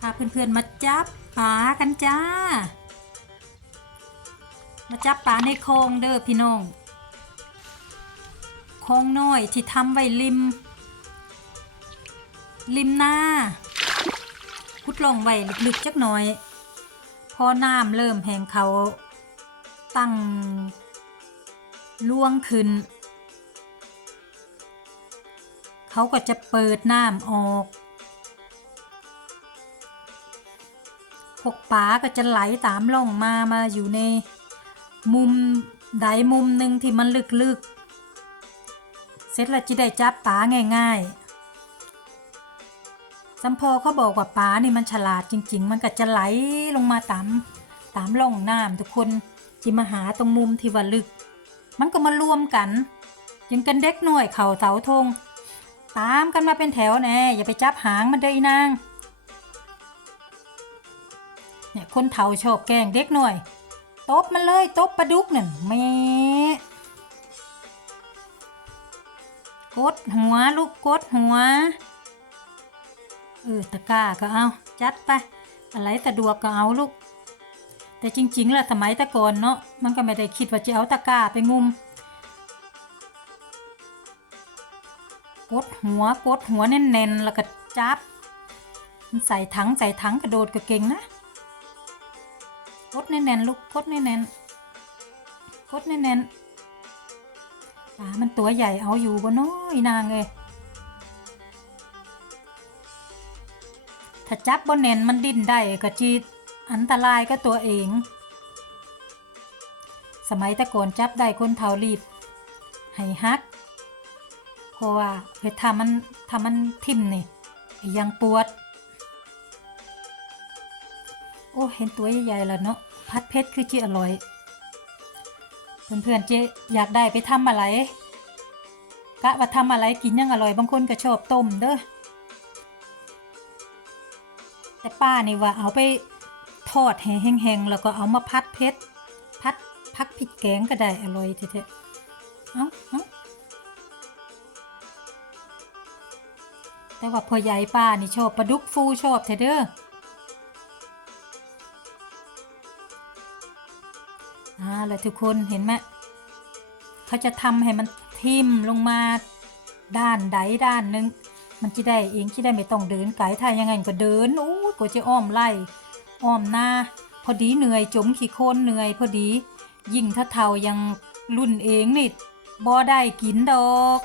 พาเพื่อนๆมาจับปลากันจ้า มาจับปลาในคลองเด้อพี่น้องคลองน้อยที่ทำไว้ริม ริมหน้าพุดลงไว้ลึกๆจักหน่อย พอน้ำเริ่มแหงเขาตั้งล่วงขึ้น เขาก็จะเปิดน้ำออก พวกปลาก็จะไหลตามล่องมามาอยู่ใน มุมใดมุมหนึ่งที่มันลึกๆ เสร็จแล้วจะได้จับปลาง่าย ๆสัมพอเขาบอกว่าปลานี่มันฉลาดจริง ๆ มันก็จะไหลลงมาตามตามล่องน้ำทุกคนที่มาหาตรงมุมที่ว่าลึก มันก็มารวมกันยังกันเด็กหน่อยเข่าเสาธงตามกันมาเป็นแถวแน่อย่าไปจับหางมันได้นาง เนี่ยคนเฒ่าชอบแกงเด็กหน่อย ตบมันเลยตบปลาดุกนั่นแม่กดหัวลูกกดหัว เออตะกร้าก็เอา จัดไป อะไรสะดวกก็เอาลูก แต่จริงๆล้วสมัยตะก่อนเนาะมันก็ไม่ได้คิดว่าจะเอาตะกร้าไปงุมกดหัวกดหัวแน่นๆ แล้วก็จับ ใส่ถังใส่ถังกระโดดก็เก่งนะ กดแน่นๆลูกกดแน่นๆกดแน่นๆปลามันตัวใหญ่เอาอยู่บ่น้อยนางเอ้ยถ้าจับบ่แน่นมันดิ้นได้ก็จีดอันตรายก็ตัวเอง สมัยแตะก่อนจับได้คนเฒ่ารีบให้ฮัก เพราะว่าเฮ้ยถ้ามันถ้ามันทิ่มนี่ยังปวด อ้เห็นตัวใหญ่ๆแล้วเนาะพัดเพชรคือจีอร่อย เพื่อนๆเจอยากได้ไปทำอะไรกะว่าทำอะไรกินยังอร่อยบางคนก็ชอบต้มเด้อแต่ป้านี่ว่าเอาไปทอดแห้งๆแล้วก็เอามาพัดเพชรพัดพักพริกแกงก็ได้อร่อยแท้ๆเอาเอาแต่ว่าพ่อใหญ่ป้านี่ชอบปลาดุกฟูชอบแท้เด้อ อ่าแล้วทุกคนเห็นไหมเขาจะทำให้มันทิ่มลงมาด้านใดด้านหนึง มันจะได้เองที่ได้ไม่ต้องเดินไกลถ้ายังไงก็เดินโอ้ยก็จะอ้อมไล่อ้อมหน้า พอดีเหนื่อยจมขี้โคนเหนื่อย พอดี ยิ่งถ้าเท่ายังรุ่นเองนี่บ่ได้กินดอก